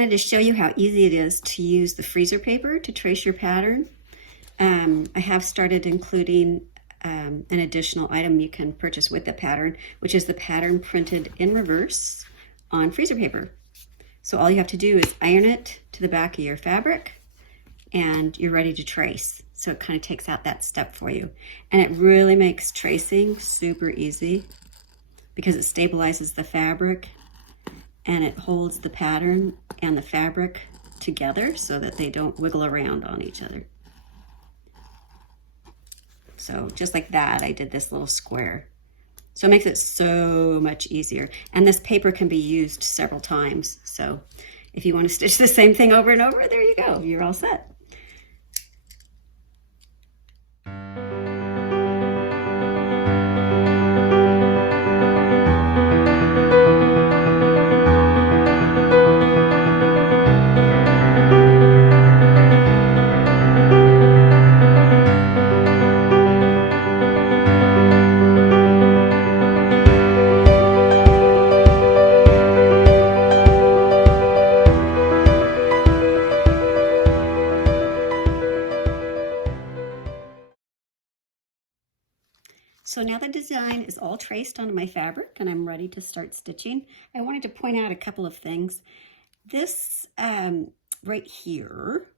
wanted to show you how easy it is to use the freezer paper to trace your pattern. I have started including an additional item you can purchase with the pattern, which is the pattern printed in reverse on freezer paper. So all you have to do is iron it to the back of your fabric and you're ready to trace. So it kind of takes out that step for you. And it really makes tracing super easy because it stabilizes the fabric and it holds the pattern and the fabric together so that they don't wiggle around on each other. So just like that, I did this little square. So it makes it so much easier. And this paper can be used several times. So if you want to stitch the same thing over and over, there you go, you're all set. So now the design is all traced onto my fabric and I'm ready to start stitching. I wanted to point out a couple of things. This right here,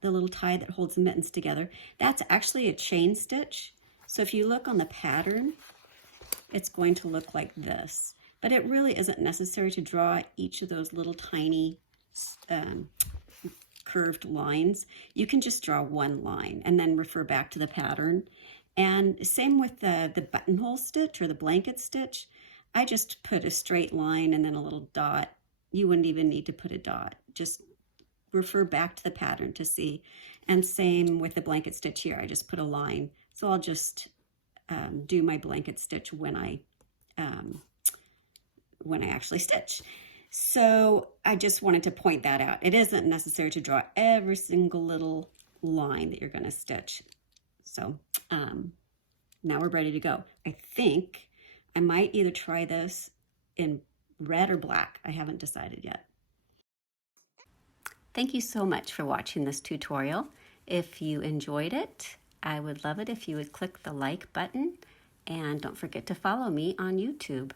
the little tie that holds the mittens together, that's actually a chain stitch. So if you look on the pattern, it's going to look like this. But it really isn't necessary to draw each of those little tiny curved lines. You can just draw one line and then refer back to the pattern. And same with the buttonhole stitch or the blanket stitch. I just put a straight line and then a little dot. You wouldn't even need to put a dot. Just refer back to the pattern to see. And same with the blanket stitch here. I just put a line. So I'll just do my blanket stitch when I actually stitch. So I just wanted to point that out. It isn't necessary to draw every single little line that you're going to stitch. So now we're ready to go. I think I might either try this in red or black. I haven't decided yet. Thank you so much for watching this tutorial. If you enjoyed it, I would love it if you would click the like button and don't forget to follow me on YouTube.